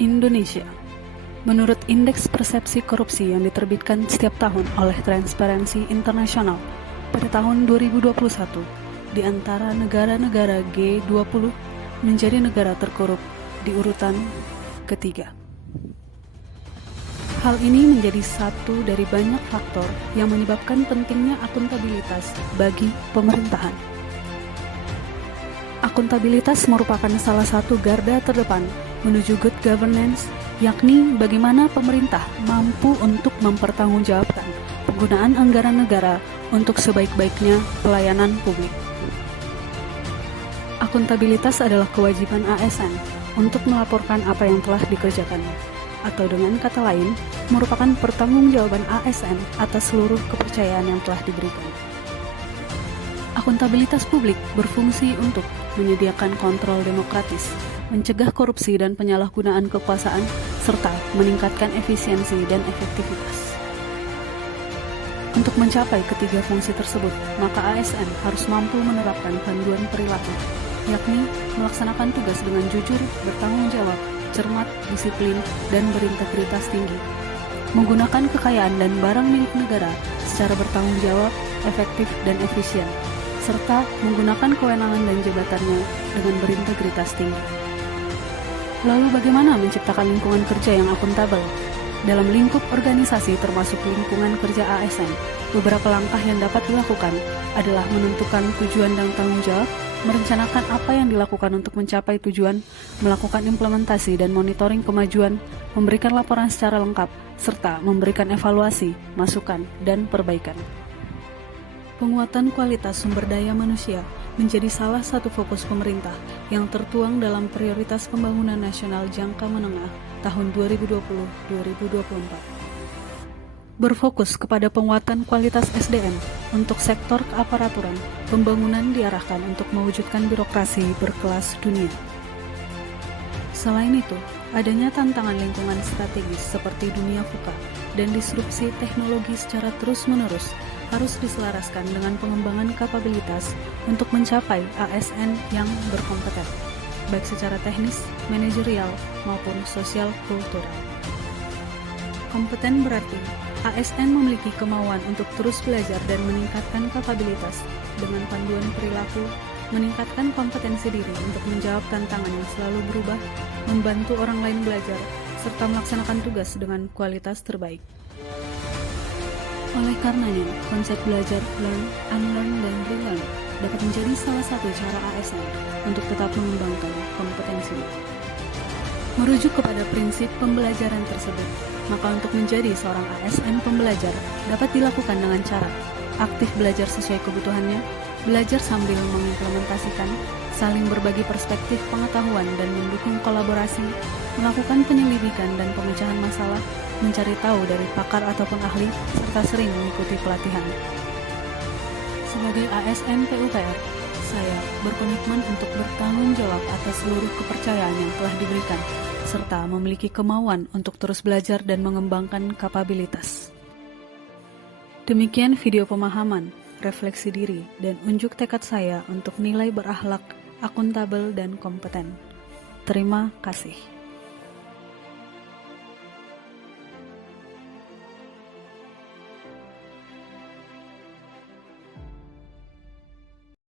Indonesia. Menurut Indeks Persepsi Korupsi yang diterbitkan setiap tahun oleh Transparency International, pada tahun 2021, di antara negara-negara G20 menjadi negara terkorup di urutan ketiga. Hal ini menjadi satu dari banyak faktor yang menyebabkan pentingnya akuntabilitas bagi pemerintahan. Akuntabilitas merupakan salah satu garda terdepan menuju good governance, yakni bagaimana pemerintah mampu untuk mempertanggungjawabkan penggunaan anggaran negara untuk sebaik-baiknya pelayanan publik. Akuntabilitas adalah kewajiban ASN untuk melaporkan apa yang telah dikerjakannya, atau dengan kata lain, merupakan pertanggungjawaban ASN atas seluruh kepercayaan yang telah diberikan. Akuntabilitas publik berfungsi untuk menyediakan kontrol demokratis, mencegah korupsi dan penyalahgunaan kekuasaan, serta meningkatkan efisiensi dan efektivitas. Untuk mencapai ketiga fungsi tersebut, maka ASN harus mampu menerapkan panduan perilaku, yakni melaksanakan tugas dengan jujur, bertanggung jawab, cermat, disiplin, dan berintegritas tinggi, menggunakan kekayaan dan barang milik negara secara bertanggung jawab, efektif, dan efisien, serta menggunakan kewenangan dan jabatannya dengan berintegritas tinggi. Lalu bagaimana menciptakan lingkungan kerja yang akuntabel? Dalam lingkup organisasi termasuk lingkungan kerja ASN, beberapa langkah yang dapat dilakukan adalah menentukan tujuan dan tanggung jawab, merencanakan apa yang dilakukan untuk mencapai tujuan, melakukan implementasi dan monitoring kemajuan, memberikan laporan secara lengkap, serta memberikan evaluasi, masukan, dan perbaikan. Penguatan kualitas sumber daya manusia menjadi salah satu fokus pemerintah yang tertuang dalam prioritas pembangunan nasional jangka menengah tahun 2020-2024. Berfokus kepada penguatan kualitas SDM untuk sektor keaparaturan, pembangunan diarahkan untuk mewujudkan birokrasi berkelas dunia. Selain itu, adanya tantangan lingkungan strategis seperti dunia VUCA dan disrupsi teknologi secara terus-menerus harus diselaraskan dengan pengembangan kapabilitas untuk mencapai ASN yang berkompeten, baik secara teknis, manajerial, maupun sosial kultural. Kompeten berarti ASN memiliki kemauan untuk terus belajar dan meningkatkan kapabilitas dengan panduan perilaku, meningkatkan kompetensi diri untuk menjawab tantangan yang selalu berubah, membantu orang lain belajar, serta melaksanakan tugas dengan kualitas terbaik. Oleh karenanya, konsep belajar, learn, unlearn, dan relearn dapat menjadi salah satu cara ASN untuk tetap mengembangkan kompetensinya. Merujuk kepada prinsip pembelajaran tersebut, maka untuk menjadi seorang ASN pembelajar dapat dilakukan dengan cara aktif belajar sesuai kebutuhannya, belajar sambil mengimplementasikan, saling berbagi perspektif pengetahuan dan mendukung kolaborasi, melakukan penyelidikan dan pemecahan masalah, mencari tahu dari pakar ataupun ahli, serta sering mengikuti pelatihan. Sebagai ASN PUPR, saya berkomitmen untuk bertanggung jawab atas seluruh kepercayaan yang telah diberikan, serta memiliki kemauan untuk terus belajar dan mengembangkan kapabilitas. Demikian video pemahaman, refleksi diri, dan unjuk tekad saya untuk nilai berakhlak, akuntabel, dan kompeten. Terima kasih.